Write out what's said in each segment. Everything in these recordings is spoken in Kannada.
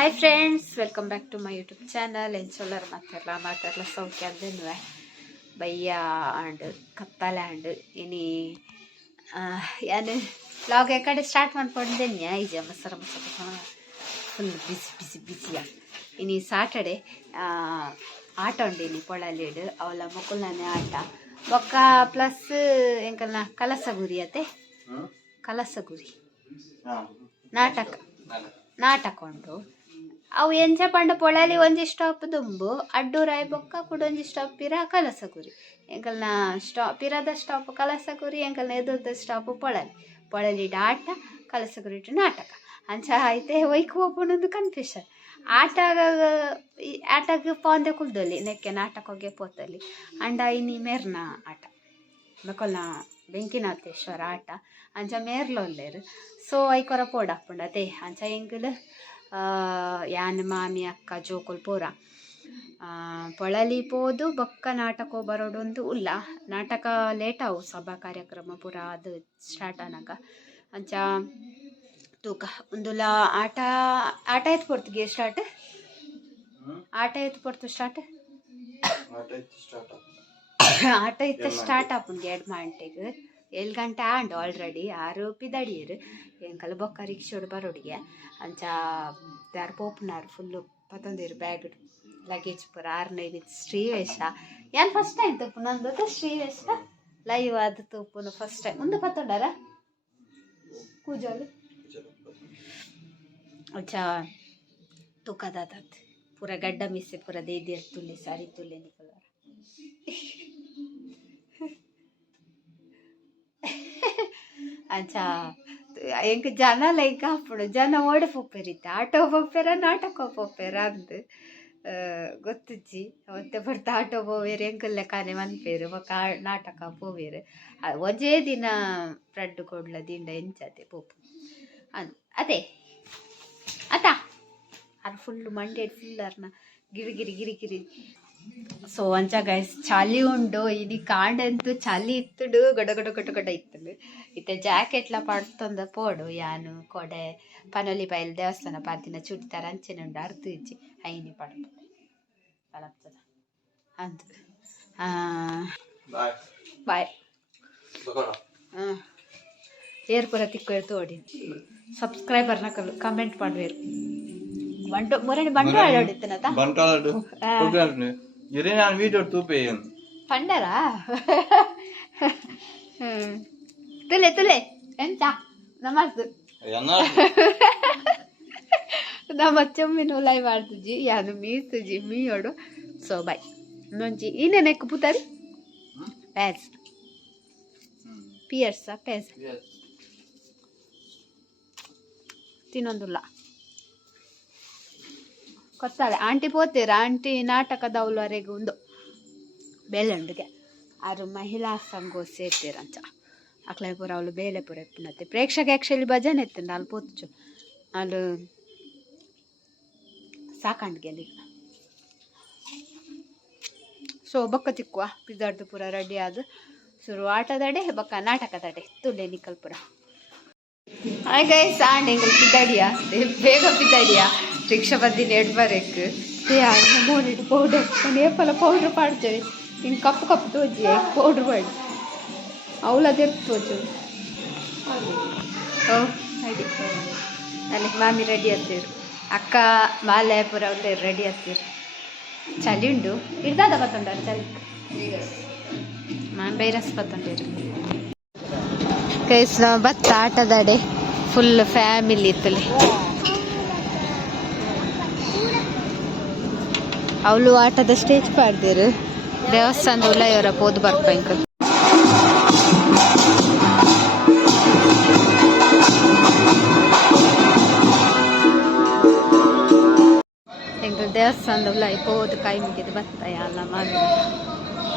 Hi friends, welcome back to my YouTube channel. ಏನು ಚೊಲ್ಲರು ಮಾತಾಡಲ ಸೌಖ್ಯ ಅಂದೇನುವೆ ಬಯ್ಯ ಆಂಡ್ ಕತ್ತಲೆ ಆಂಡ್ ಇನಿ ಯಾನು ವ್ಲಾಗ್ ಯಾಕಡೆ ಸ್ಟಾರ್ಟ್ ಮಾಡ್ಕೊಂಡಿದ್ದೇನೆ ಐಜ ಮಸರ ಫುಲ್ ಬಿಸಿಯ ಇನಿ ಸಾಟರ್ಡೆ ಆಟ ಉಂಡಿನಿ ಪೊಳಲಿಡು ಅವಳ ಮಕ್ಕಳನೇ ಆಟ ಬೊಕ್ಕ ಪ್ಲಸ್ ಎಂಕಲ್ನ ಕಲಸಗುರಿ ಅತೆ ಕಲಸಗುರಿ ನಾಟಕ ಉಂಟು ಅವು ಎಂಚ ಪಂಡ ಪೊಳಲಿ ಒಂಜಿ ಸ್ಟಾಪ್ ದುಂಬು ಅಡ್ಡೂರಾಯಿ ಬೊಕ್ಕ ಕೂಡ ಒಂಜಿ ಸ್ಟಾಪ್ ಪಿರ ಕಲಸಗುರಿ ಎಂಕಲ್ನ ಪಿರದ ಸ್ಟಾಪ್ ಕಲಸಗುರಿ ಎಂಕಲ್ನ ಎದುರ್ದ ಸ್ಟಾಪ್ ಪೊಳಲಿಡ ಆಟ ಕಲಸಗುರಿಟ್ಟು ನಾಟಕ ಅಂಚ ಐತೆ ಒಯ್ಕು ಹೋಗ್ಬಿಡೋದು ಕನ್ಫ್ಯೂಷನ್ ಆಟಗೆ ಪೊಂದೆ ಕುಲ್ದೊಲಿ ನೆಕ್ಕೆ ನಾಟಕ ಹೋಗಿ ಪೋತಲಿ ಅಂಡ ಇನಿ ಮೇರ್ನ ಆಟ ಮಕ್ಕಳನ್ನ ಬೆಂಕಿನಾಥೇಶ್ವರ ಆಟ ಅಂಚ ಮೇರ್ಲೊಲ್ಲೇರು ಸೊ ಐಕೊರ ಪೋಡ್ ಹಾಕ್ಪುಂಡು ಅದೇ ಅಂಚ ಎಂಕಲ್ ಯಾನ್ ಮಾಮಿ ಅಕ್ಕ ಜೋಕುಲ್ ಪೂರ ಪೊಳಲಿ ಪೋದು ಬೊಕ್ಕ ನಾಟಕ ಬರೋಡೊಂದು ಉಲ್ಲ ನಾಟಕ ಲೇಟ್ ಆವು ಸಭಾ ಕಾರ್ಯಕ್ರಮ ಪೂರ ಅದು ಸ್ಟಾರ್ಟ್ ಆನಾಗ ಅಂಚ ತೂಕ ಒಂದುಲ ಆಟ ಎತ್ತು ಪೊರ್ತಿಗೆ ಸ್ಟಾರ್ಟ್ ಆಟ ಎತ್ತು ಪೊರ್ತು ಸ್ಟಾರ್ಟ್ ಆಟ ಇತ್ತು ಸ್ಟಾರ್ಟ್ ಆಪುಂಡು 2 ಗಂಟೆಗೆ 7 ಗಂಟೆ ಆಂಡು ಆಲ್ರೆಡಿ 6 ಪಿದಡಿಯರು ಎಂಕಲ್ ಬೊಕ್ಕ ರಿಕ್ಷೋಡು ಬರೋಡಿಗೆ ಅಂಚ ದಾರು ಪೋಪುನಾರು ಫುಲ್ಲು ಪತ್ತೊಂದಿರು ಬ್ಯಾಗ್ ಲಗೇಜ್ ಪೂರ 6 ಶ್ರೀವೇಶ ಏನು ಫಸ್ಟ್ ಟೈಮ್ ತುಪ್ಪು ನಂದು ಶ್ರೀವೇಶ ಲೈವ್ ಅದು ತುಪ್ಪುನು ಫಸ್ಟ್ ಟೈಮ್ ಮುಂದೆ ಪತ್ತೊಂಡಾರ ಕೂಜೋಲು ಅಂಚ ತೂಕದಾದ ಪೂರ ಗಡ್ಡ ಮಿಸ್ಸೆ ಪೂರ ದೇದಿಯರ್ ತುಳ್ಳಿ ಸಾರಿ ತುಳ್ಳಿ ನಿಕಲರ ಅಂಚ ಎಂಕ್ ಜನ ಲೈಕ್ ಹಾಪುಡು ಜನ ಓಡಿ ಪೋಪೇರಿತ್ತೆ ಆಟೋ ಪೋಪೇರ ನಾಟಕ ಪೋಪೇರ ಅಂದು ಗೊತ್ತುಜ್ಜಿ ಮತ್ತೆ ಬರ್ತಾ ಆಟೋ ಪೋವೇರು ಎಂಕಲ್ಲೆ ಕಾನೆ ಮನ್ಪೇರು ಬೊಕ್ಕ ನಾಟಕ ಪೋವೇರು ಒಂಜೇ ದಿನ ಫ್ರೆಡ್ ಕೊಡ್ಲ ದಿಂಡ ಎಂಚತೆ ಪೋಪು ಅದೇ ಅತ ಅದು ಫುಲ್ಲು ಮಂಡ್ಯಡ್ ಫುಲ್ ಅರ್ನ ಗಿರಿಗಿರಿ ಸೊ ಅಂಚ ಗೈಸ್ ಚಳಿ ಉಂಡು ಇನಿ ಕಾಂಡಂತೂ ಚಳಿ ಇತ್ತುಡು ಗಡ ಇತ್ತುಂಡು ಇತ್ತೆ ಜಾಕೆಟ್ಲ ಪಡ್ತೊಂದ ಪೋಡು ಯಾನು ಕೊಡೆ ಪನೊಲಿ ಬೈಲ್ ದೇವಸ್ಥಾನ ಪಾರ್ತಿನ ಚುಡಿತಾರ ಅಂಚೆನೆ ಉಂಡು ಅರ್ಥ ಇಜ್ಜಿ ಐನಿ ಪಡ್ತು ಕಲಪ್ತದ ಅಂತು ಬಾಯ್ ಏರ್ ಪೂರ ತಿಕ್ಕೋರು ತೋಡಿ ಸಬ್ಸ್ಕ್ರೈಬರ್ನ ಕಮೆಂಟ್ ಮಾಡುವೇರು ಮುರಣಿ ಬಂಡವಾಳ ಹೊಡಿತನತ ನಾನು ವಿಡಿಯೋ ತೂಪೆ ಪಂಡರ ತುಲೆ ಎಂತ ನಮಸ್ತೆ ನಮ್ಮ ಚೊಮ್ಮಿನ ಲೈವ್ ಆಡ್ತಿಜ್ಜಿ ಯಾನು ಮೀಸ್ತುಜಿ ಮೀಯೋಡು ಸೊ ಬಾಯ್ ನೊಂಜಿ ಇನ್ನೇನೆಕ್ಕು ಪುತಾರಿ ಪ್ಯಾಸ್ ಪಿಯರ್ಸ ಪ್ಯಾಸ್ ತಿನ್ನೊಂದುಲ್ಲ ಕೊತ್ತಾಳೆ ಆಂಟಿ ಪೋತೀರ ಆಂಟಿ ನಾಟಕದವಳವರೆಗೆ ಒಂದು ಬೇಲೆಂಡಿಗೆ ಆರು ಮಹಿಳಾ ಸಂಘ ಸೇರ್ತೀರಂಚ ಅಕ್ಲೆ ಪೂರ ಅವಳು ಬೇಲೆ ಪೂರ ಎಪ್ಪುನತ್ತೆ ಪ್ರೇಕ್ಷಕ ಆ್ಯಕ್ಚುಲಿ ಭಜನೆ ಎತ್ತಂಡ ಅಲ್ಲಿ ಪೋತು ಅಲ್ಲಿ ಸಾಕಂಡ್ಗೆಲ್ಲಿ ಸೊ ಬೊಕ್ಕ ತಿಕ್ಕುವ ಪಿದಾಡ್ದು ಪೂರ ರೆಡಿ ಆದ ಶುರು ಆಟದಡೆ ಬೊಕ್ಕ ನಾಟಕದಡೆ ತುಳ್ಳೆ ನಿಕಲ್ ಪೂರ ಹಾಯ್ ಗೈಸ್ ಆಂಡ್ ಎಂಗಲ್ ಪಿದ್ದಾಡಿಯಾ ಬೇಗ ಪಿದ್ದಾಡಿಯಾ ರಿಕ್ಷಾ ಬಂದಿನ ಎಡ್ಬರಕ್ಕೆ ಮೋನಿಟ್ಟು ಪೌಡರ್ ಏಪಲ ಪೌಡ್ರ್ ಪಾಡ್ತೇವೆ ಹಿಂಗೆ ಕಪ್ಪು ತೋಜಿ ಪೌಡ್ರ್ ಮಾಡಿ ಅವಳದೆತ್ತು ತೋಜು ಓ ರೆಡಿ ಅಲ್ಲಿ ಮಾಮಿ ರೆಡಿ ಆಗ್ತೀರು ಅಕ್ಕ ಮಾಲೆ ಪೂರ ಅವ್ರೆ ರೆಡಿ ಆಗ್ತೀರು ಚಳಿ ಉಂಡು ಇಡ್ದಾದ ಬತ್ತೊಂಡ ಚಳಿ ಬೇರಸ್ ಬತ್ತೊಂಡೇರು ಗೈಸ್ ನಾವು ಬತ್ತ ಆಟದಡೆ ಫುಲ್ ಫ್ಯಾಮಿಲಿ ಇತ್ತಲ್ಲಿ ಅವಳು ಆಟದ ಸ್ಟೇಜ್ ಪಾಡ್ದೇರು ದೇವಸ್ಥಾನದ ಉಳ್ಳಾಯವರ ಪೋದು ಬರ್ಪ ಎಂಕಲ್ ದೇವಸ್ಥಾನದ ಉಳ್ಳಾಯಿ ಪೋದು ಕೈ ಮುಗಿದು ಬತ್ತಾಯ ಅಲ್ಲ ಮಾಡಿ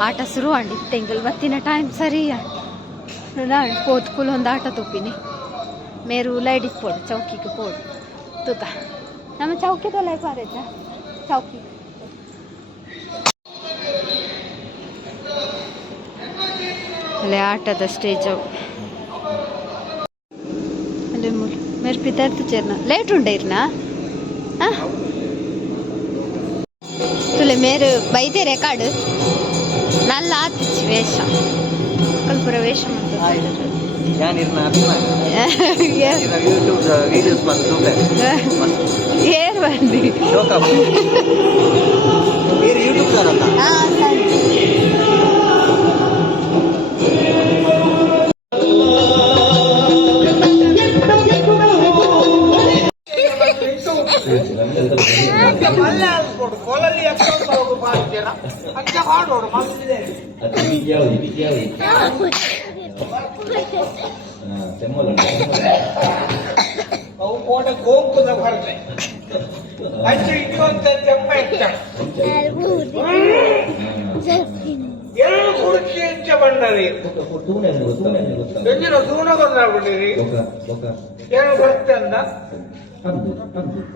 ಆಟ ಶುರು ಮಾಡಿತ್ತು ಎಂಕಲ್ ಬತ್ತಿನ ಟೈಮ್ ಸರಿಯಾ ನಾನು ಪೋದು ಕುಲ್ ಒಂದು ಆಟ ತುಪ್ಪಿನಿ ಮೇರು ಲೈಡಿಗೆ ಪೋಡು ಚೌಕಿಗೆ ಪೋಡು ತೂಕ ನಮ್ಮ ಚೌಕಿದ ಲೈ ಪಾರೇಜ ಚೌಕಿ ಅಲ್ಲೇ ಆಟದ ಸ್ಟೇಜ್ ಅವು ಅಲ್ಲೇ ಮೇರೆ ಪಿತಾರ್ತು ಚೇರ್ನ ಲೇಟ್ ಉಂಡ ಇರ್ನಾ ತುಲೆ ಮೇರು ಬೈದೆ ರೆಕಾರ್ಡ್ ನಲ್ಲ ಆತಿಚ್ಚಿ ವೇಷ ಕಲ್ಪುರ ವೇಷ ಏರ್ ಬಂದಿ ಎರಡು ಕುರ್ಚಿ ಇಂಚ ಬಂಡರಿ ಬೆಂಜಿನ ದೂನ ಬಂದ್ಬಿಟ್ಟಿರಿ ಏನು ಬರುತ್ತೆ ಅಂದ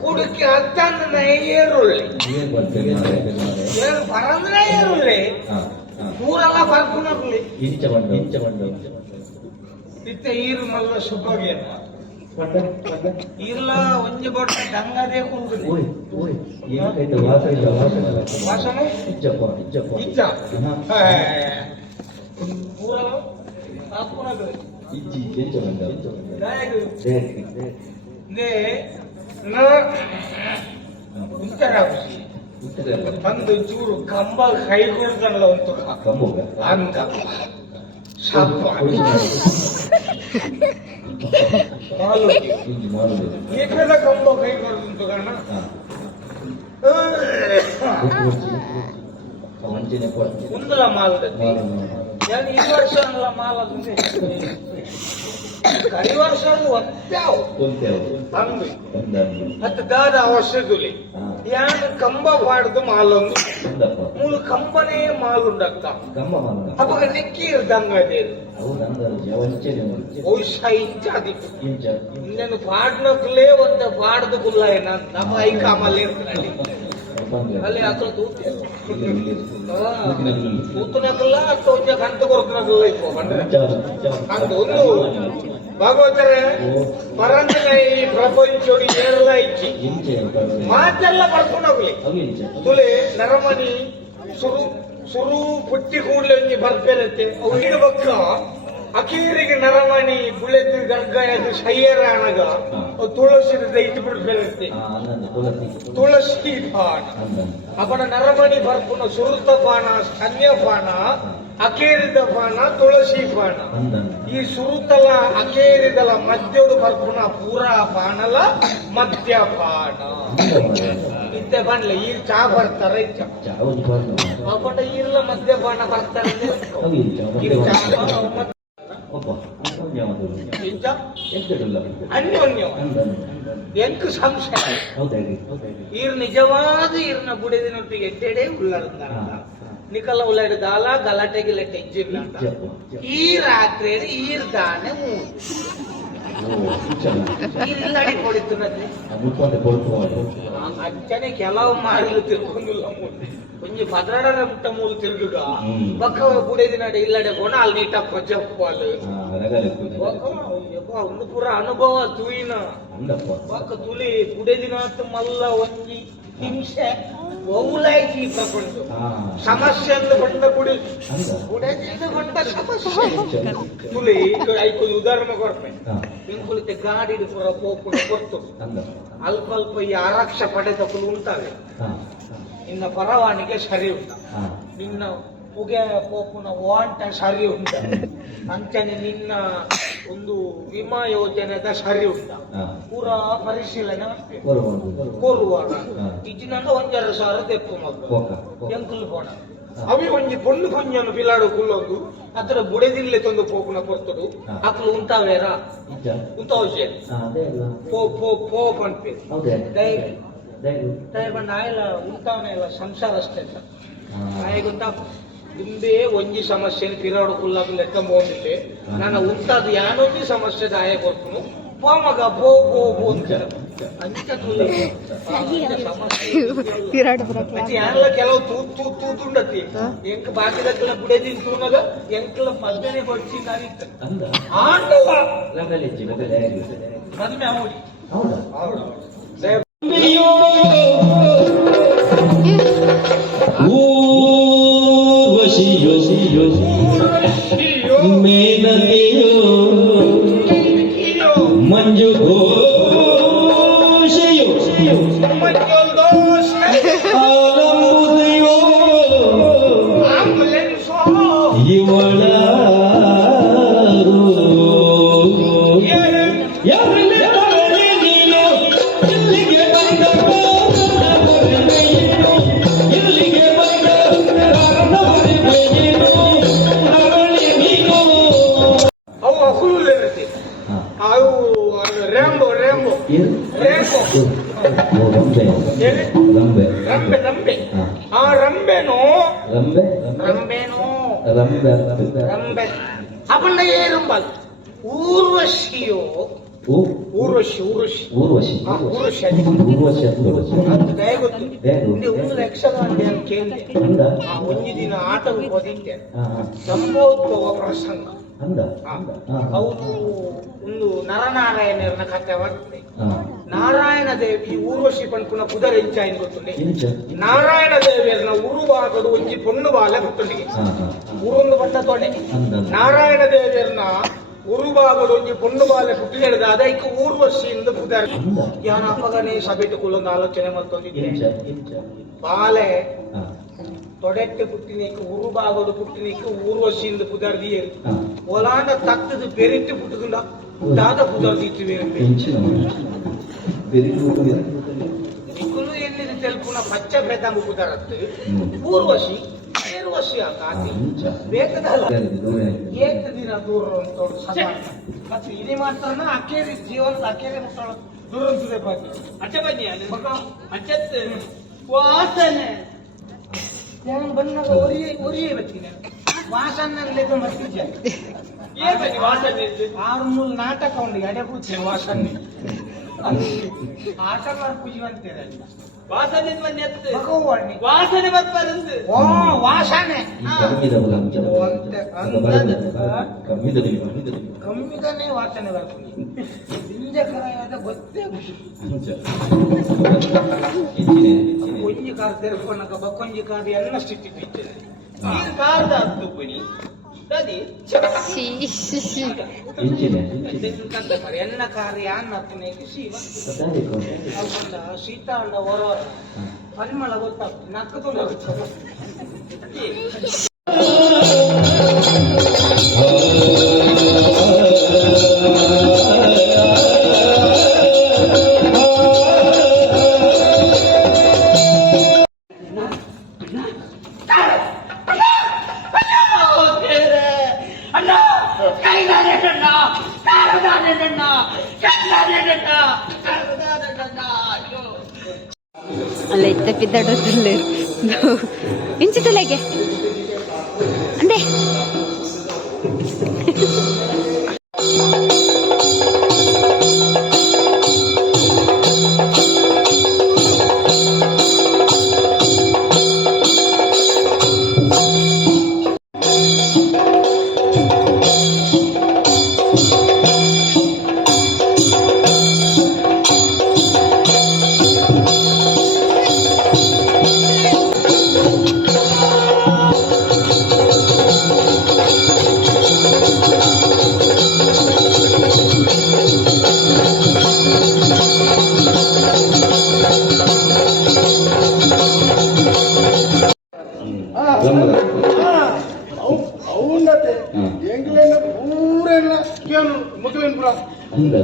ಕುಡುಕಿ ಹತ್ತಂದ ಏರುಳ್ಳಿ ಏನು ಬರಂದ್ರೆ ಏರುಳ್ಳಿ ಊರೆಲ್ಲ ಬರ್ಕೊಂಡ್ಲಿ ಇತ್ತೆ ಈರು ಮಲ್ಲ ಶುಭಗೆ ಇಲ್ಲ ಒಂಜಿ ಬೊಟ್ಟ ಡಂಗದೇ ಕುಂದು ವಾಸನೆ ಇಜ್ಜ ಊರಲ್ಲ ಬಂದು ಚೂರು ಕಂಬ ಕೈಗೊಳ್ದಲ್ಲ ಒಂದು ಅಂತ ಏಕದ ಕಂಬ ಕೈಗೊಳ್ದು ಕಾರಣ ಒಂದಲ ಮಾಲದಲ್ಲಿ ಈ ವರ್ಷ ಅಲ್ಲ ಮಾಲ ಕೈ ವರ್ಷ ಒಂದ್ಯಾವು ಮತ್ತೆ ದಾದ ಅವಶ್ಯಕಲಿ ಯಾನ್ ಕಂಬ ಪಾಡ್ದು ಮಾಲೊಂದು ಮೂಲು ಕಂಬನೇ ಮಾಲುಂಡಕ್ಕ ಅವಾಗ ನೆಕ್ಕಿ ಇರ್ದಂಗದೇ ಬಹುಶಃ ಇಂಚಾದಿ ಇನ್ನೇನು ಪಾಡ್ನಕ್ಲೇ ಒಂದು ಪಾಡ್ದು ಕುಲ್ಲ ಏನಂತ ನಮ್ಮ ಐ ಕಾಮಲ್ಲಿ ಇರ್ತಾರೆ ಅಲ್ಲಿ ಅಕ್ಕಳು ತೂತನಕಲ್ಲ ತೋಜ ಕಂತು ಕೊಡ್ತನಕಲ್ಲ ಇಪ್ಪೋ ಬಂದ್ರೆ ಅಂತ ಒಂದು ಭಾಗವತರೇ ಪರಂಜನ ಈ ಪ್ರಪಂಚೋಡಿ ಏರಲ ಇಚ್ಚಿ ಮಾತೆಲ್ಲ ಪಡ್ಕೊಂಡೋಗ್ಲಿ ತುಲೆ ನರಮನಿ ಸುರು ಪುಟ್ಟಿ ಕೂಡ್ಲೆ ಬರ್ಪೇರತ್ತೆ ಅವು ಬಕ್ಕ ಅಕೀರಿಗೆ ನರಮಣಿ ಬುಳೆದು ಗರ್ಗಾಯದು ಶಯ್ಯರಾಣಗ ತುಳಸಿದ ಇಟ್ಟು ಬಿಡ್ಬೇಕಂತೆ ತುಳಸಿ ಪಾನ ಅಪನ ನರಮಣಿ ಬರ್ಪುನ ಸುರುತ ಪಾನ ಸ್ತನ್ಯ ಪಾನ ಅಕೇರಿದ ಪಾನ ತುಳಸಿ ಪಾನ ಈ ಸುರುತಲ ಅಕೇರಿದಲ ಮಧ್ಯೋಡು ಬರ್ಪುನ ಪೂರಾ ಪಾನಲ ಮದ್ಯಪಾನ ಇತ್ತೆ ಬಂಡ್ಲೆ ಈ ಚಾ ಬರ್ತಾರೆ ಅಪಟ ಈರ್ಲ ಮದ್ಯಪಾನ ಬರ್ತಾರೆ ಅನ್ಯೋನ್ಯ ಎಂಕ್ ಸಂಶಯ ಈರ್ ನಿಜವಾದ ಈರ್ನ ಬುಡದಿನೊಟ್ಟಿಗೆ ಎಡ್ಡೆಡೆ ಉಳ್ಳಾರಂದ ನಿಕಲ್ಲ ಉಳ್ಳಾಡ ದಾಲ ಗಲಾಟೆ ಗಿಲಾಟೆ ಇಜ್ಜಿರ್ಲ ಈ ರಾತ್ರಿ ಈರ್ ದಾನೆ ಮೂರು ಈರಿಲ್ಲಡಿ ಕೊಡಿತು ಅಚ್ಚನೆ ಕೆಲವು ಮಾಡಿಲು ತಿಳ್ಕೊಂಡಿಲ್ಲ కొంచెం భద్రాడ ముట్ట మూలు తిరుగుగా ఒక్క బుడేదినాడ ఇల్లడే కొన వాళ్ళు నీట కొచ్చప్పాలు ಒಂದು ಪುರ ಅನುಭವ ತೂಯಿನ ಒಕ್ಕ ತುಳಿ ಬುಡೇದಿನಾತ್ ಮಲ್ಲ ಒಂಜಿ ಹಿಂಸೆ ಒವುಲಾಯ್ತಿ ಪ್ರಪಂಚ ಸಮಸ್ಯೆ ಅಂತ ಬಂದ ಬುಡೇದಿಂದ ಬಂದ ಸಮಸ್ಯೆ ತುಳಿ ಐದು ಉದಾಹರಣೆ ಕೊಡ್ಪೆ ಇಂಕುಲಿತೆ ಗಾಡಿ ಪುರ ಪೋಪುಣ ಕೊಡ್ತು ಅಲ್ಪ ಅಲ್ಪ ಈ ಆರಕ್ಷ ಪಡೆದಕ್ಕೂ ಉಂಟಾವೆ ನಿನ್ನ ಪರವಾನಿಗೆ ಸರಿ ಉಂಟ ನಿನ್ನ ಪುಗೆ ಪೋಪುನ ವಾಂಟ ಸರಿ ಉಂಟ ಅಂಚನೆ ನಿನ್ನ ಒಂದು ವಿಮಾ ಯೋಜನೆದ ಸರಿ ಉಂಟ ಪೂರಾ ಪರಿಶೀಲನೆ ಕೋರುವಾಗ ಇಜ್ಜಿನಂದ 1,000 ತೆಪ್ಪು ಮಗ ಎಂಕುಲ್ ಪೋಣ ಅವಿ ಒಂಜಿ ಪೊಣ್ಣು ಪೊಂಜನು ಪಿಲಾಡು ಕುಲ್ಲೊಂದು ಅದರ ಬುಡೆದಿಲ್ಲೆ ತಂದು ಪೋಪುನ ಕೊರ್ತಡು ಅಕ್ಲು ಉಂಟಾವೇರ ಉಂಟಾವಶ್ಯ ಪೋ ಪೋ ಪೋ ಪಂಪೆ ದಯಬಂಡ ಆಯಲ ಉಂಟಾವನೆ ಇಲ್ಲ ಸಂಸಾರ ಅಷ್ಟೇ ಆಯಗುಂತ ದುಂಬೇ ಒಂಜಿ ಸಮಸ್ಯೆ ಪಿರಾಡು ಕುಲ್ಲಾಗ ಲೆಕ್ಕ ಹೋಗಿದ್ದೆ ನಾನು ಉಂಟಾದ ಯಾನೊಂಜಿ ಸಮಸ್ಯೆ ದಾಯ ಕೊಡ್ತು ಪೋ ಮಗ ಪೋ ಪೋ ಪೋ ಅಂತ ಯಾನೆಲ್ಲ ಕೆಲವು ತೂತುಂಡತಿ ಎಂಕ್ ಬಾಕಿದಕ್ಕೆಲ್ಲ ಬುಡೇದಿನ ತೂನಗ ಎಂಕ್ಲ ಮದ್ವೆನೆ ಕೊಡ್ಸಿ ನಾನಿತ್ತ ಆಂಡವ ಮದುವೆ ಅವಳಿ ಅವನ ಏರುಂಬಲ್ ಊರ್ವಶಿಯೋ ಊರ್ವಶಿ ಒಂದು ಯಕ್ಷಗಾನ ಕೇಳಿದೆ ಒಂದು ದಿನ ಆಟಕ್ಕೆ ಹೋದಿದ್ದೆ ಸಂಭೋತ್ಸವ ಪ್ರಸಂಗ ಹೌದು ಒಂದು ನರನಾರಾಯಣರನ್ನ ಕಥೆ ಬರ್ತದೆ ನಾರಾಯಣ ದೇವಿ ಊರ್ವಶಿ ಪಂಪುನ ಪುದರ್ ಎಂಚಾಯಿನ ಗೊತ್ತುಂಡೆ ನಾರಾಯಣ ದೇವಿಯರ್ನ ಉರುವಾಗಡು ಒಂಜಿ ಪೊಣ್ಣು ಬಾಲೆ ಗೊತ್ತುಂಡಿಗೆ ಊರೊಂದು ಬಟ್ಟ ತೊಡೆ ನಾರಾಯಣ ದೇವಿಯರ್ನ ಉರುವಾಗಡು ಒಂಜಿ ಪೊಣ್ಣು ಬಾಲೆ ಪುಟ್ಟಿ ಹೇಳಿದ ಅದಕ್ಕೆ ಊರ್ವಶಿಯಿಂದ ಪುದರ್ ಯಾನ ಅಪ್ಪಗನೇ ಸಭೆಟುಕೊಳ್ಳೊಂದು ಆಲೋಚನೆ ಮಾಡ್ಕೊಂಡಿದ್ದೆ ಬಾಲೆ ತೊಡೆಟ್ಟು ಪುಟ್ಟಿನಿக்கு ಉರುಬಾಗೋಡು ಪುಟ್ಟಿನಿக்கு ಊರ್ವಶಿಯಿಂದ ಪುದರ್ದಿಯರು ಒಲಾಂಡ ತತ್ತದು ಬೆರಿಟ್ಟು ಪುಟ್ಟುಕೊಂಡ ದಾದ ಪುದರ್ದಿತ್ತು ನಿಕ್ಕುಲು ಎಲ್ಲಿದೆ ತೆಲ್ಪುನ ಪಚ್ಚ ಬೇತಂಬು ಪುದರತ್ತು ಊರ್ವಶಿ ಊರ್ವಶಿ ಆಕಾತಿ ಬೇಕದಲ್ಲ ಏಕ ದಿನ ದೂರ ಅಂತ ಮತ್ತೆ ಇದು ಮಾಡ್ತಾನ ಅಕ್ಕೇರಿ ಜೀವನದ ಅಕ್ಕೇರಿ ಮುಟ್ಟೋಣ ದೂರ ಅಂತಿದೆ ಬಾಕಿ ಅಚ್ಚ ಬನ್ನಿ ಅಲ್ಲಿ ಮಗ ಅಚ್ಚತ್ತೆ ವಾಸನೆ ನಾನು ಬಂದಾಗ ಒರಿಯೇ ಬರ್ತೀನಿ ವಾಸನ್ನಲ್ಲಿ ಬರ್ತಿದ್ದೆ ಏನ್ ಬನ್ನಿ ವಾಸನೆ 600 ನಾಟಕ ಉಂಟು ಎಡೆ ಕೂರ್ತೀನಿ ವಾಸನೆ ಆಟಗಾರ ಪೂಜೆವಂತಿದೆ ವಾಸನೆ ವಾಸನೆ ಬರ್ಬಾರಂದು ಓ ವಾಸನೆ ಕಮ್ಮಿದನೇ ವಾಸನೆ ಬರ್ತೀನಿ ಹಿಂಜಕರಾದ ಗೊತ್ತೇ ಕೊಂಜಿ ಕಾರ್ ತೆರಕೊಂಡಾಗ ಬಕ್ಕೊಂಜಿ ಕಾರ್ ಎಲ್ಲ ಸ್ಥಿತಿ ಇದ್ದೇನೆ ನೀನು ಕಾರ್ದ ಹತ್ತು ಬನಿ ಎನ್ನ ಕಾರ್ಯ ಶೀತ ಅಂಡ ಹೊರ ಪರಿಮಳ ಗೊತ್ತಾಗ್ತದೆ ನಕ್ಕದು ಅಲ್ಲ ಇತ್ತ ಪಿದ್ದಾಡೋದ್ರಲ್ಲಿ ಇಂಚಿತಲೆಗೆ ಅಂದೆ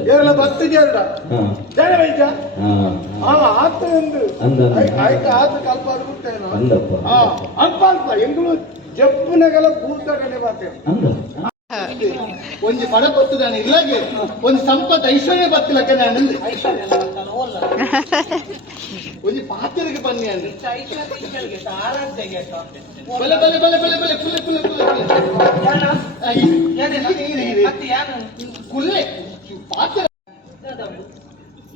ಏರಲ ಭಕ್ತಿ ಜನ ವೈದ್ಯ ಆತ ಒಂದು ಆತ ಕಲ್ಪ ಅನ್ಬಿಟ್ಟೇನು ಅಲ್ಪ ಅಲ್ಪ ಎಂಗಳು ಜಪ್ಪುನಗೆಲ್ಲ ಕೂತಗಡೆ ಬಾತೇವೆ ಒಂದು ಪಡ ಬರ್ತದಾನೆ ಇಲ್ಲಾಗೆ ಒಂದು ಸಂಪತ್ತು ಐಶ್ವರ್ಯ ಬರ್ತಿಲ್ಲಕ್ಕೆ ನಾನು ಒಂದು ಪಾತ್ರೆಗೆ ಬನ್ನಿ ಅಂದ್ರೆ ಬಲೆ ಬಲೆ ಬಲೆ ಬಲೆ ಬಲೆ ಕುಲ್ಲೆ ಕುಲ್ಲೆ ಕುಲ್ಲೆ ಕುಲ್ಲೆ ಪಾತ್ರೆ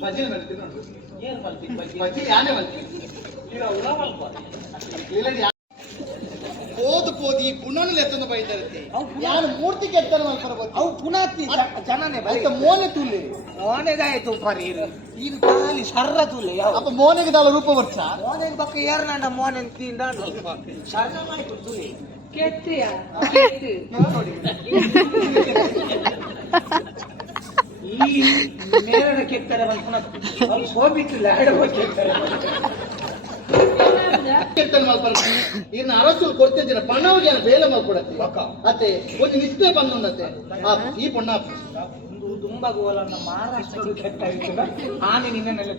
ಬಜ್ಜಿಲ್ ಮಲ್ತೀನಿ ನೋಡು ಏನ್ ಮಲ್ತೀನಿ ಬಜ್ಜಿ ಯಾನೇ ಮಲ್ತೀನಿ ಓದು ಪೋದಿ ಪುನಃ ಎತ್ತನ್ನು ಬೈದಿರುತ್ತೆ ಯಾರು ಮೂರ್ತಿ ಕೆತ್ತನ ಮಲ್ಕೊಳ್ಬೋದು ಅವು ಪುನಃ ಜನನೇ ಬೈತ ಮೋನೆ ತುಳ್ಳಿ ಮೋನೆದಾಯ್ತು ಪರಿ ಇದು ಖಾಲಿ ಸರ್ರ ತುಳ್ಳಿ ಅಪ್ಪ ಮೋನೆಗೆ ದಾಲ ರೂಪ ವರ್ಷ ಮೋನೆಗೆ ಬಕ್ಕ ಏರ್ನಾಂಡ ಮೋನೆ ತಿಂದ ಸರ್ರ ಮಾಯ್ತು ತುಳ್ಳಿ ಕೆತ್ತಿಯ ನೋಡಿ ಈ ನೇರಡ ಕೆತ್ತಾರೆ ಅಲ್ಲಿ ಹೋಗ್ಬಿಟ್ಟಿಲ್ಲ ಕೆತ್ತಾರೆ ಇನ್ನು ಅರಸು ಕೊಡ್ತಿದ್ದೀರ ಪಣವಿಗೆ ಬೇಲೆ ಮಾಡ್ಕೊಡತ್ತೆ ಅತ್ತೆ ಒಂದು ನಿಷ್ಠೆ ಬಂದುಂಡತ್ತೆ ಈ ಪೊಣ್ಣ ಒಂದು ತುಂಬಾ ಗೋಲನ್ನ ಮಹಾರಾಷ್ಟ್ರ ಕೆತ್ತಾಗಿಲ್ಲ ಆನೆ ನಿನ್ನೆಲ್ಲ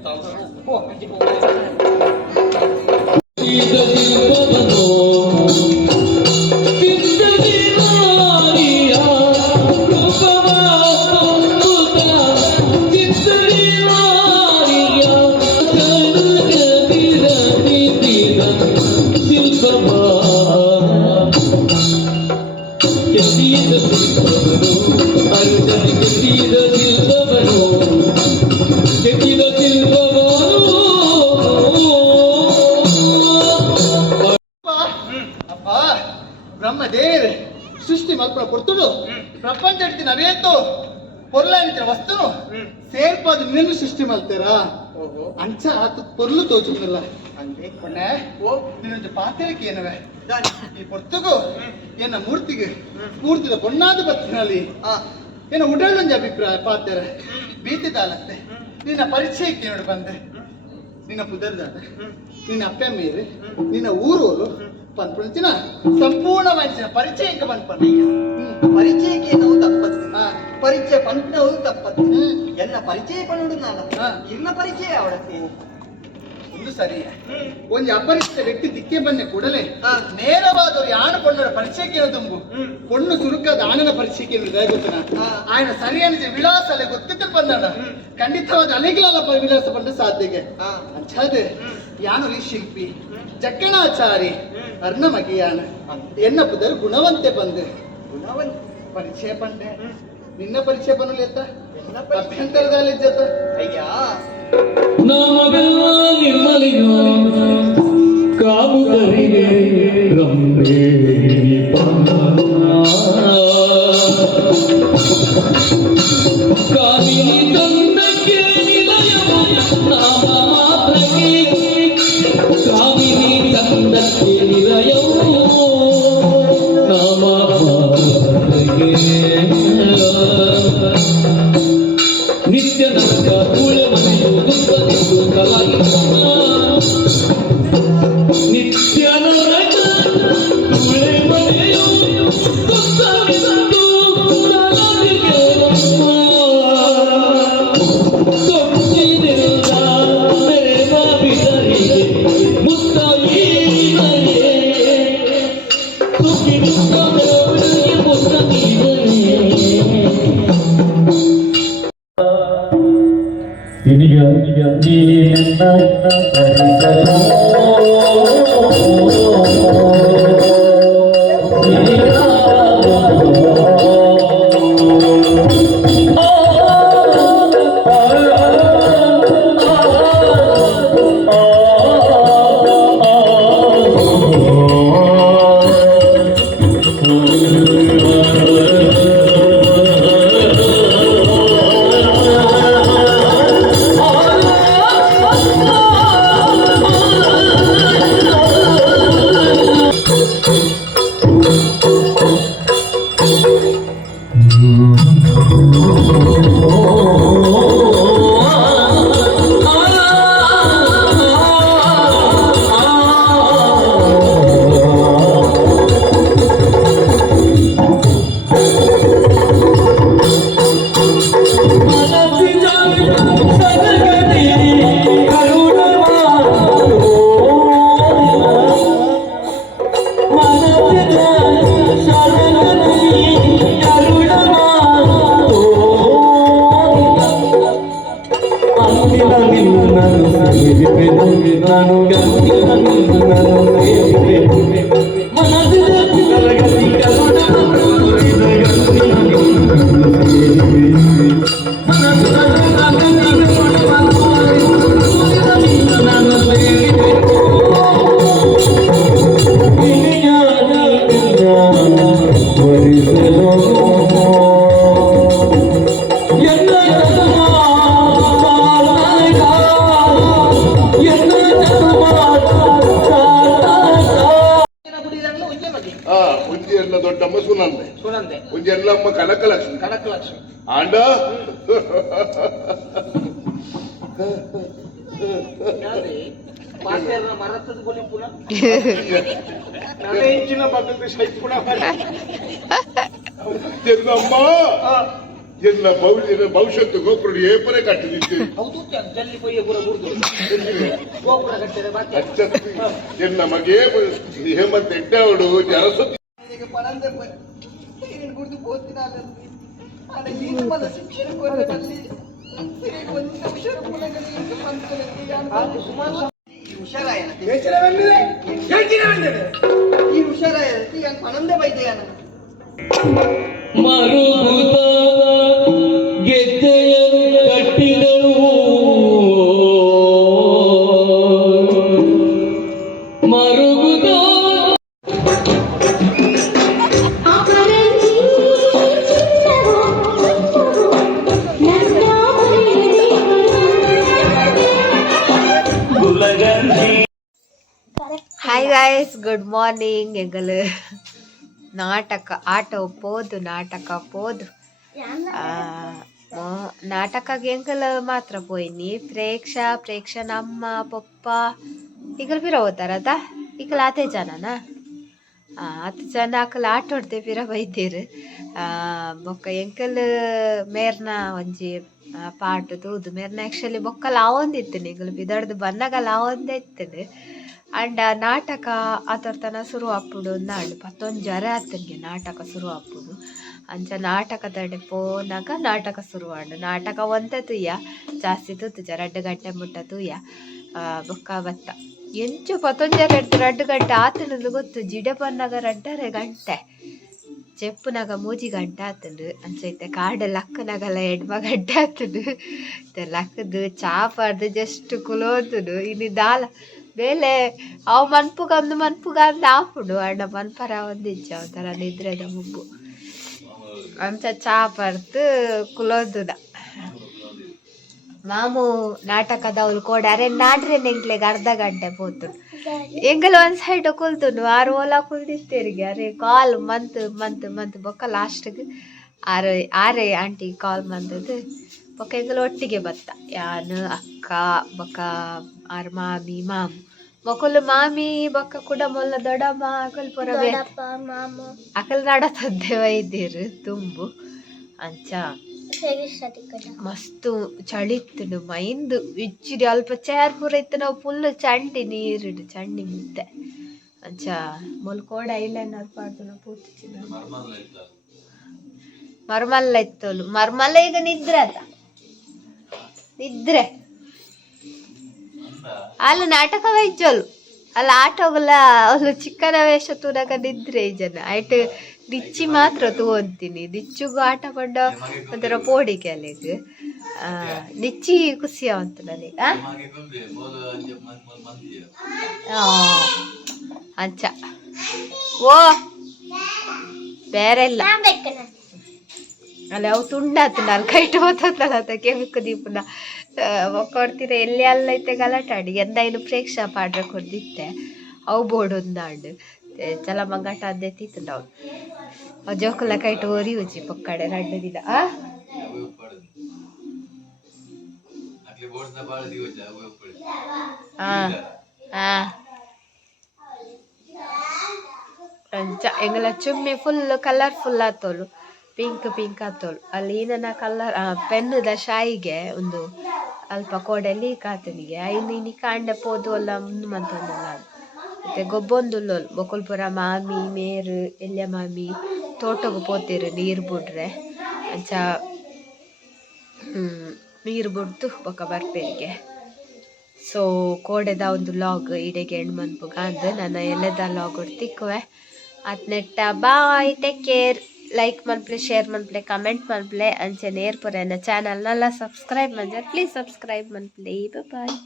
ಬ್ರಹ್ಮದೇವ್ ಸೃಷ್ಟಿ ಮಲ್ಪನ ಕೊಡ್ತುಡು ಪ್ರಪಂಚ ಇಡ್ತೀನಿ ಅವೇತು ಪೊರ್ಲ ಅಂತೀರ ವಸ್ತುನು ಸೇರ್ಪಾದು ನಿನ್ನ ಸೃಷ್ಟಿ ಮಾಡ್ತೀರಾ ಅಂಚ ಪೊರ್ಲು ತೋಚುದಿಲ್ಲ ಅಂದ್ರೆ ಕೊನೆ ನಿನ್ನ ಪಾತ್ರೆಗೆ ಏನವೆ ಈ ಪೊರ್ತುಗು ಏನ ಮೂರ್ತಿಗೆ ಸ್ಫೂರ್ತಿದ ಪೊಣ್ಣಾದ ಬತ್ತಿನಲ್ಲಿ ಏನ ಉಡಳೊಂಜಿ ಅಭಿಪ್ರಾಯ ಪಾತ್ರೆ ಬೀತಿದಾಲತ್ತೆ ನಿನ್ನ ಪರಿಚಯಕ್ಕೆ ನೋಡಿ ಬಂದೆ ನಿನ್ನ ಪುದರ್ದಾದ ನಿನ್ನ ಅಪ್ಪೆ ಮೇಲೆ ನಿನ್ನ ಊರೋರು ಪನ್ಪುಣಚಿನ ಸಂಪೂರ್ಣ ಮನುಷ್ಯನ ಪರಿಚಯಕ್ಕೆ ಬಂದ್ಪಣ್ಣ ಪರಿಚಯಕ್ಕೆ ನಾವು ತಪ್ಪತ್ತು ಪರಿಚಯ ಪಂಪನವು ತಪ್ಪತ್ತು ಎಲ್ಲ ಪರಿಚಯ ಪಣ್ಣುಡು ನಾನು ಇನ್ನ ಪರಿಚಯ ಅವಳಕ್ಕೆ ಒಂದು ಸರಿ ಒಂದು ಅಪರಿಚಿತ ವ್ಯಕ್ತಿ ದಿಕ್ಕೆ ಬಂದ ಕೂಡಲೇ ನೇರವಾದವರು ಯಾಣ ಪೊಣ್ಣರ ಪರಿಚಯಕ್ಕೆ ತುಂಬು ಪೊಣ್ಣು ಸುರುಕದ ಆನನ ಪರಿಚಯಕ್ಕೆ ಗೊತ್ತನ ఆయన ಸರಿ ಅನಿಸಿ ವಿಳಾಸ ಅಲೆ ಗೊತ್ತಿದ್ದು ಬಂದಣ್ಣ ಖಂಡಿತವಾದ ಅಲೆಗಳೆಲ್ಲ ವಿಳಾಸ ಬಂದ ಸಾಧ್ಯಗೆ ಅಂಚಾದೆ ಯಾನು ಶಿಲ್ಪಿ ಜಕ್ಕಣಾಚಾರಿ ಅರ್ಣಮಗಿಯಾನ ಎನ್ನ ಪುದರು ಗುಣವಂತೆ ಬಂದೆ ಗುಣವಂತ ಪರಿಚಯ ಪಂಡೆ ನಿನ್ನ ಪರಿಚಯ ಪನ್ನಲು ಎತ್ತ ಅಭ್ಯಂತರದಲ್ಲಿ ಜೊತೆ ಅಯ್ಯ ನಾಮವೆಲ್ಲ ನಿರ್ಮಲಿಯೋ ಕಾಮುಕರಿಗೆ ರಂಬೆ ಕಾಮಿನಿ ತಂದಕ್ಕೆ ನಿಲಯವ ನಾಮ ಮಾತ್ರಕ್ಕೆ ಕಾಮಿನಿ ತಂದಕ್ಕೆ ನಿಲಯವೋ ನಾಮ ಮಾತ್ರಕ್ಕೆ ನಿತ್ಯ ನರಕ ಕೂಳೆ ಮನೆಯು ದುಃಖದಿದ್ದು ಕಲಾಗಿಲ್ಲ ನಿತ್ಯ ನರಕ ಕೂಳೆ ಮನೆಯು ದುಃಖದಿದ್ದು ಕಲಾಗಿಲ್ಲ ಸೊಚ್ಚಿನಿಂದ ಮೇವ ಬಿಡರಿಗೆ ಮುತ್ತವೀರರೇ ಸುಖಿನಿಂದ ಮೇವರಿಗೆ ಮುತ್ತವೀರರೇ ಈಗ ನೀನ ಹರಿಸಲು ಎಲ್ಲಮ್ಮ ಕನಕಲಕ್ಷ್ಮಿ ಕನಕಲಕ್ಷ್ಮಿ ಆಂಡ ಪಾತ್ರೆಯನ್ನ ಮರತದ ಗೋಲಿ ಪುನಃ ನನ್ನ ಹೆಂಚಿನ ಬಗ್ಗೆ ಸೈ ಪುನಃ ಎಲ್ಲಮ್ಮ ಎಲ್ಲ ಭವಿಷ್ಯತ್ತು ಗೋಪುರ ಏಪರೆ ಕಟ್ಟಿದಿದ್ದೇವೆ ಹೌದು ಜಲ್ಲಿ ಪೊಯ್ಯ ಪುರ ಗುರುದು ಗೋಪುರ ಕಟ್ಟಿದೆ ಬಾಕಿ ಅಚ್ಚತ್ತಿ ಎನ್ನ ಮಗೆ ಹೇಮಂತ್ ಎಡ್ಡೆ ಅವಳು ಜರಸ್ವತಿ ಪಣಂದೆ ಗುರ್ದು ಹೋಗ್ತೀನಿ ಏನು ಮದ ಶಿಕ್ಷಣ ಕೊರದಲ್ಲಿ ಒಂದು ಅಕ್ಷರ ಈ ಹುಷಾರಾಯತಿ ಹಂಗೆ ಪಣಂದೆ ಬೈದೆಯ ನಾನು ಮರುಗುತ್ತ ಗೆದ್ದೆಯನ್ನು ಕಟ್ಟಿದಳು ಮರುಗುತ್ತ ಹಾಯ್ ಗಾಯ್ಸ್, ಗುಡ್ ಮಾರ್ನಿಂಗ್. ಎಂಗಲ್ ನಾಟಕ ಆಟ ಒಪ್ಪೋದು ನಾಟಕ ಪೋದು ನಾಟಕಗೆ ಎಂಗಲ್ ಮಾತ್ರ ಪೋಯ್ನಿ. ಪ್ರೇಕ್ಷ ನಮ್ಮ ಪಪ್ಪ ಈಗಲ್ ಪಿರ ಹೋತಾರದ ಈಗಲ ಅದೇ ಜನನಾ 10 ಜನ ಅಕಲ್ ಆಟ ಹೊಡ್ದೆ ಪಿರ ಬೈದೇರು. ಬೊಕ್ಕ ಎಂಕಲ್ ಮೇರ್ನ ಒಂಜಿ ಪಾಟ್ ತೂದು ಮೇರ್ನ ಆ್ಯಕ್ಚುಲಿ ಬೊಕ್ಕಲ ಆವೊಂದಿತ್ತು ನಿಗಲ್ ಬಿದಡ್ದು ಬನ್ನಗಲ ಆವೊಂದೇ ಇತ್ತನು. ಅಂಡ ನಾಟಕ ಆತರ್ತನ ಶುರು ಅಪ್ಪುಡು ನಾಡು 11 ಜರ ಆತನಿಗೆ ನಾಟಕ ಶುರು ಅಪ್ಪುಡು. ಅಂಚ ನಾಟಕ ತಡೆ ಪೋನಾಗ ನಾಟಕ ಶುರು ಆಂಡು. ನಾಟಕ ಒಂತೆ ತುಯ್ಯ ಜಾಸ್ತಿ ತೂತು 2 ಗಂಟೆ ಮುಟ್ಟ ತುಯ್ಯ ಬೊಕ್ಕ ಬತ್ತ ಎಂಚು 11 ಜರ 2 ಗಂಟೆ ಆತನದು ಗೊತ್ತು. ಜಿಡೆ ಬನ್ನಾಗ 2 ಗಂಟೆ ಚೆಪ್ಪುನಾಗ 3 ಗಂಟೆ ಆತಂಡು. ಅಂಚೈತೆ ಕಾಡ ಲಕ್ಕನಾಗಲ್ಲ 2 ಗಂಟೆ ಆತಂಡು. ಲಕ್ಕದು ಚಾ ಪಾಡ್ದು ಜಸ್ಟ್ ಕುಲೋತುಡು. ಇನ್ನು ದಾಲ ಬೇಲೆ ಅವು ಮನ್ಪುಗ ಅಂತ ಆಪುಡು. ಅಣ್ಣ ಮನ್ಪರ ಒಂದಿಜ್ಜ ಒಂಥರ ನಿದ್ರೆದ ಮುಬ್ಬು ಅಂಚ ಚಾ ಪರ್ದು ಕುಲೋದುದ. ಮಾಮು ನಾಟಕದವ್ರು ಕೋಡಾರೆ ನಾಡ್ರೆ ನೆಂಗ್ಲೆಗೆ ಅರ್ಧ ಗಂಟೆ ಪೋತು. ಎಂಗಲ್ ಒಂದ್ ಸೈಡ್ ಕುಲ್ತುನು 6 ಓಲ ಕುಲ್ದಿತ್ತೇರಿಗೆ. ಅರೆ ಕಾಲ್ ಮಂತ್ ಬೊಕ್ಕ ಲಾಸ್ಟ್ಗೆ ಆರೆ ಆಂಟಿ ಕಾಲ್ ಮಂತದ್ದು ಬೊಕ್ಕ ಎಂಗಲ್ ಒಟ್ಟಿಗೆ ಬತ್ತ. ಯಾನು ಅಕ್ಕ ಬೊಕ್ಕ ಆರ್ ಮಾಮಿ ಮಾಮು ಮೊಕಲು ಮಾಮಿ ಬೊಕ್ಕ ಕೂಡ ಮೊಲ್ಲ ದೊಡ್ಡಮ್ಮ ಅಕಲ್ ಪುರ ಅಕಲ್ ನಡತದ್ದೆ ವೈದ್ಯರು ತುಂಬು. ಅಂಚ ಮಸ್ತು ಚಳಿತ್ತು ಮೈಂದು ಇಚ್ಚಿಡಿ ಅಲ್ಪ ಚೇರ್ ಪೂರ ಇತ್ತು. ನಾವು ಫುಲ್ ಚಂಡಿ ನೀರಿಡು ಚಂಡಿ ಮುದ್ದೆ ಅಂಚ ಮೊಲ್ಕೋಡ ಐಲೈನರ್ ಪಾಡ್ದು ನಾವು ಪೂರ್ತಿ ಮರ್ಮಲ್ಲ ಇತ್ತೋಲು ಮರ್ಮಲ್ಲ ಈಗ ನಿದ್ರೆ ಅಲ್ಲ ನಾಟಕ ವೈಜ್ಜೋಲು ಅಲ್ಲ ಆಟ ಹೋಗಲ್ಲ ಅವಳು ಚಿಕ್ಕನ ವೇಷ ತೂರಾಗ ನಿದ್ರೆ ಈ ಜನ ಆಯ್ತು. ದಿಚ್ಚಿ ಮಾತ್ರ ತೂಂತೀನಿ ದಿಚ್ಚುಗೂ ಆಟ ಪಡ್ಡ ಒಂಥರ ಪೋಡಿಕೆ ಅಲ್ಲಿಗೆ ದಿಚ್ಚಿ ಖುಷಿ ಅವಂತ ನನಗೆ. ಅಂಚ ಓ ಬೇರೆ ಇಲ್ಲ ಅಲ್ಲ ಅವು ತುಂಡಾತು ನಾನು ಕೈಟ್ ಹೋತಲ್ಲ ಅದಕ್ಕೆ ಮಿಕ್ಕು ದೀಪನ ಕೊಡ್ತೀರ ಎಲ್ಲಿ ಅಲ್ಲ ಐತೆ ಗಲಾಟಾಡಿ ಎಂದಾಯ್ನು ಪ್ರೇಕ್ಷಾ ಪಾಡ್ರೆ ಕೊಡ್ದಿತ್ತೆ ಅವು ಬೋರ್ಡ್ ಒಂದಾಂಡು ಚಲ ಮಂಗಾಟ ಅದೇ ತೀತು ನಾವು ಜೋಕುಲ ಕೈಟ್ ಓರಿ ಉಜಿ ಪಕ್ಕಡೆ 2 ದಿನ ಅಂಚ ಎಂಗಲ ಚುಮ್ಮಿ ಫುಲ್ ಕಲರ್ಫುಲ್ ಆತೋಲು ಪಿಂಕ್ ಆತೋಳು. ಅಲ್ಲಿ ನನ್ನ ಕಲರ್ ಪೆನ್ನದ ಶಾಯಿಗೆ ಒಂದು ಅಲ್ಪ ಕೋಡೆಲ್ಲಿ ಕಾತನಿಗೆ ಐನಿ ಕಾಂಡೆ ಪೋದು ಅಲ್ಲ ಮುಂದೆ ಮಂತೊಂದಲ್ಲ ಮತ್ತೆ ಗೊಬ್ಬೊಂದುಲ್ಲೋಲು ಬೊಕುಲ್ಪುರ ಮಾಮಿ ಮೇರು ಎಲ್ಯ ಮಾಮಿ ತೋಟಗೂ ಪೋತಿರು ನೀರು ಬಿಡ್ರೆ ಅಂಚ ನೀರು ಬಿಡ್ತು ಬೊಕ್ಕ ಬರ್ಪೇರಿಗೆ. ಸೊ ಕೋಡೆದ ಒಂದು ಲಾಗ್ ಇಡೆಗೆ ಹೆಣ್ಣು ಮನ್ಪುಗ ಅಂದು ನಾನು ಎಲ್ಲದ ಲಾಗ್ ತಿಕ್ಕುವೆ ಅತ್ನೆಟ್ಟ ಬಾಯ್ ಟೇಕ್ ಕೇರ್. ಲೈಕ್ ಮನ್ಪ್ಲೆ ಶೇರ್ ಮನ್ಪ್ಲೆ ಕಮೆಂಟ್ ಮನ್ಪ್ಲೆ ಅಂಚೆ ನೇರ್ ಪುರ ಚಾನಲ್ ನಲ್ಲ ಸಬ್ಸ್ಕ್ರೈಬ್ ಮಂಜರ್ ಪ್ಲೀಸ್ ಸಬ್ಸ್ಕ್ರೈಬ್ ಮನ್ಪ್ಲೆ ಬಾಯ್.